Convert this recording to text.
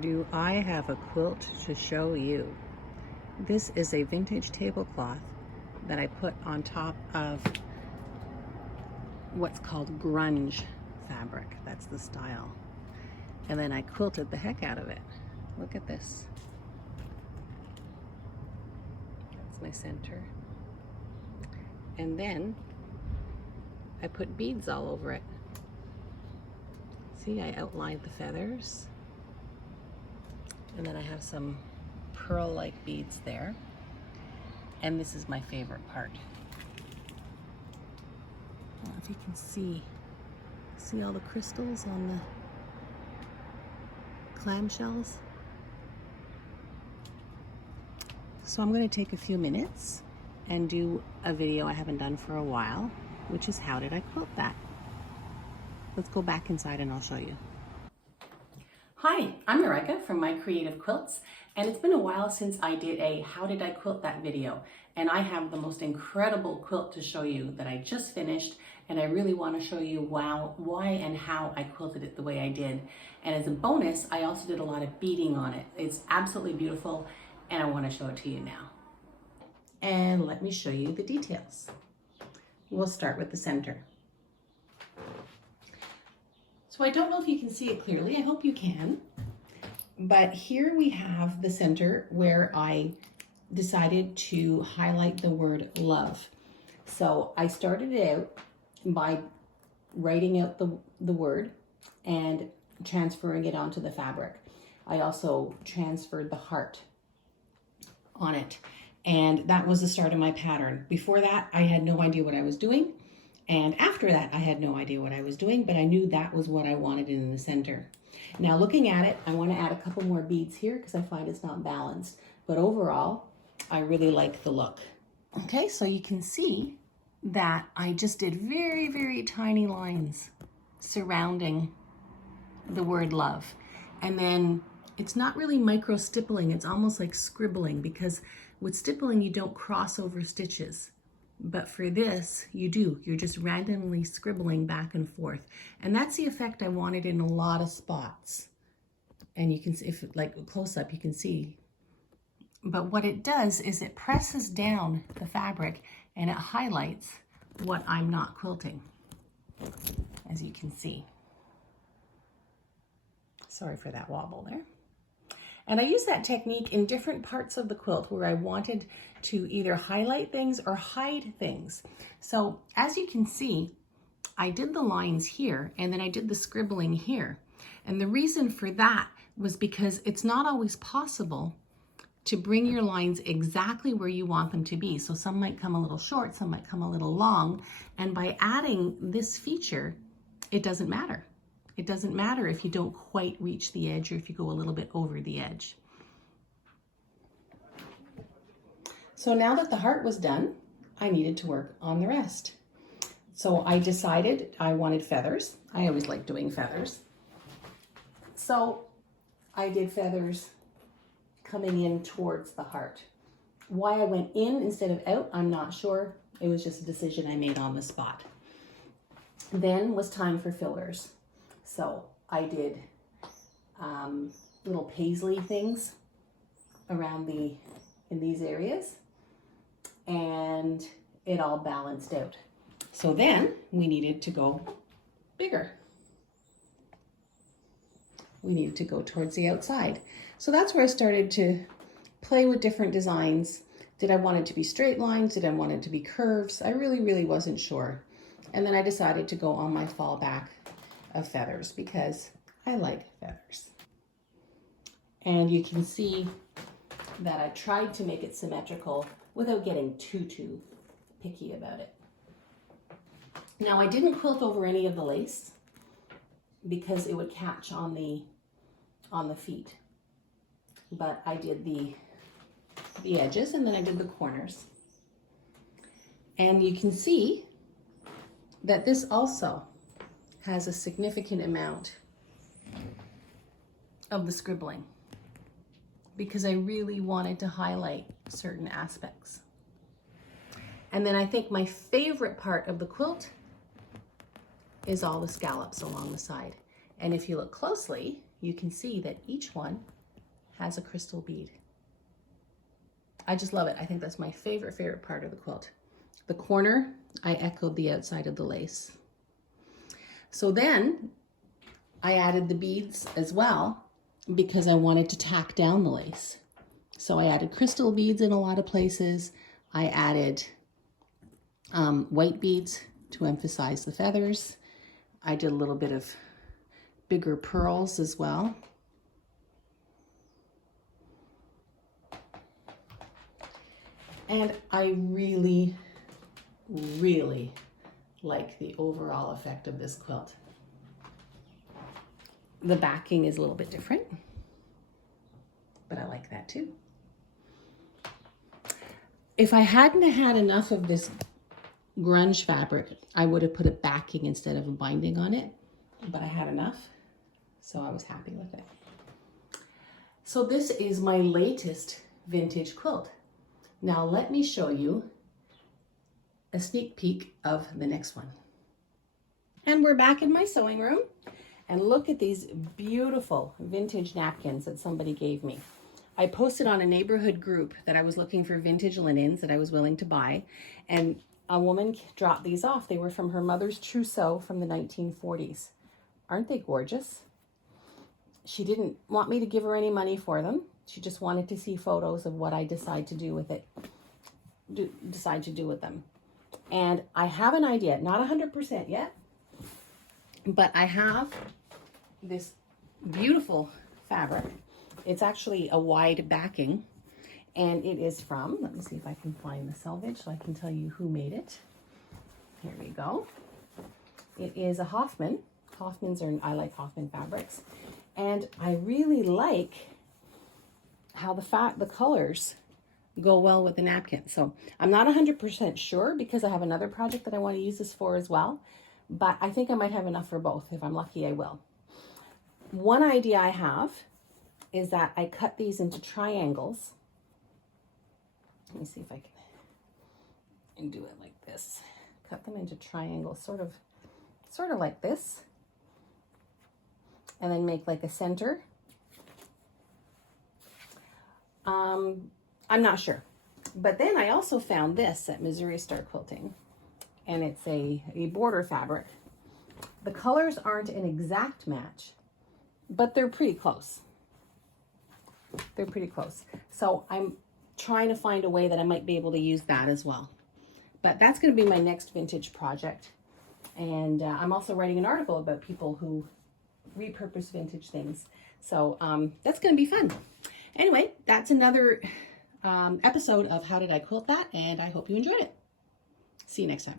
Do I have a quilt to show you? This is a vintage tablecloth that I put on top of what's called grunge fabric. That's the style. And then I quilted the heck out of it. Look at this. That's my center. And then I put beads all over it. See, I outlined the feathers. And then I have some pearl-like beads there. And this is my favorite part. I don't know if you can see all the crystals on the clamshells? So I'm going to take a few minutes and do a video I haven't done for a while, which is how did I quilt that? Let's go back inside and I'll show you. Hi, I'm Eureka from My Creative Quilts, and it's been a while since I did a how did I quilt that video, and I have the most incredible quilt to show you that I just finished, and I really want to show you why and how I quilted it the way I did. And as a bonus, I also did a lot of beading on it. It's absolutely beautiful, and I want to show it to you now. And let me show you the details. We'll start with the center. So I don't know if you can see it clearly, I hope you can, but here we have the center where I decided to highlight the word love. So I started it out by writing out the word and transferring it onto the fabric. I also transferred the heart on it, and that was the start of my pattern. Before that, I had no idea what I was doing. And after that, I had no idea what I was doing, but I knew that was what I wanted in the center. Now looking at it, I want to add a couple more beads here because I find it's not balanced. But overall, I really like the look. Okay, so you can see that I just did very, very tiny lines surrounding the word love. And then it's not really micro stippling, it's almost like scribbling, because with stippling, you don't cross over stitches. But for this, you do. You're just randomly scribbling back and forth. And that's the effect I wanted in a lot of spots. And you can see, if like close up, you can see. But what it does is it presses down the fabric and it highlights what I'm not quilting, as you can see. Sorry for that wobble there. And I use that technique in different parts of the quilt where I wanted to either highlight things or hide things. So as you can see, I did the lines here and then I did the scribbling here. And the reason for that was because it's not always possible to bring your lines exactly where you want them to be. So some might come a little short, some might come a little long. And by adding this feature, it doesn't matter. It doesn't matter if you don't quite reach the edge or if you go a little bit over the edge. So now that the heart was done, I needed to work on the rest. So I decided I wanted feathers. I always like doing feathers. So I did feathers coming in towards the heart. Why I went in instead of out, I'm not sure. It was just a decision I made on the spot. Then was time for fillers. So I did little paisley things around in these areas, and it all balanced out. So then we needed to go bigger. We needed to go towards the outside. So that's where I started to play with different designs. Did I want it to be straight lines? Did I want it to be curves? I really wasn't sure. And then I decided to go on my fallback of feathers because I like feathers. And you can see that I tried to make it symmetrical without getting too picky about it. Now I didn't quilt over any of the lace because it would catch on the feet. But I did the edges and then I did the corners. And you can see that this also has a significant amount of the scribbling because I really wanted to highlight certain aspects. And then I think my favorite part of the quilt is all the scallops along the side. And if you look closely, you can see that each one has a crystal bead. I just love it. I think that's my favorite part of the quilt. The corner, I echoed the outside of the lace. So then I added the beads as well because I wanted to tack down the lace. So I added crystal beads in a lot of places. I added white beads to emphasize the feathers. I did a little bit of bigger pearls as well. And I really, really like the overall effect of this quilt. The backing is a little bit different, but I like that too. If I hadn't had enough of this grunge fabric, I would have put a backing instead of a binding on it, but I had enough, so I was happy with it. So this is my latest vintage quilt. Now let me show you a sneak peek of the next one. And we're back in my sewing room, and look at these beautiful vintage napkins that somebody gave me. I posted on a neighborhood group that I was looking for vintage linens that I was willing to buy, and a woman dropped these off. They were from her mother's trousseau from the 1940s. Aren't they gorgeous? She didn't want me to give her any money for them. She just wanted to see photos of what I decide to do with it, decide to do with them. And I have an idea, not 100% yet, but I have this beautiful fabric. It's actually a wide backing, and it is from, let me see if I can find the selvage so I can tell you who made it. Here we go. It is a Hoffman. Hoffmans are, I like Hoffman fabrics. And I really like how the colors go well with the napkin. So I'm not 100% sure because I have another project that I want to use this for as well, but I think I might have enough for both. If I'm lucky, I will. One idea I have is that I cut these into triangles. Let me see if I can do it like this. Cut them into triangles, sort of like this. And then make like a center. I'm not sure. But then I also found this at Missouri Star Quilting, and it's a border fabric. The colors aren't an exact match, but they're pretty close. They're pretty close. So I'm trying to find a way that I might be able to use that as well. But that's going to be my next vintage project. And I'm also writing an article about people who repurpose vintage things. So that's going to be fun. Anyway, that's another episode of How Did I Quilt That? And I hope you enjoyed it. See you next time.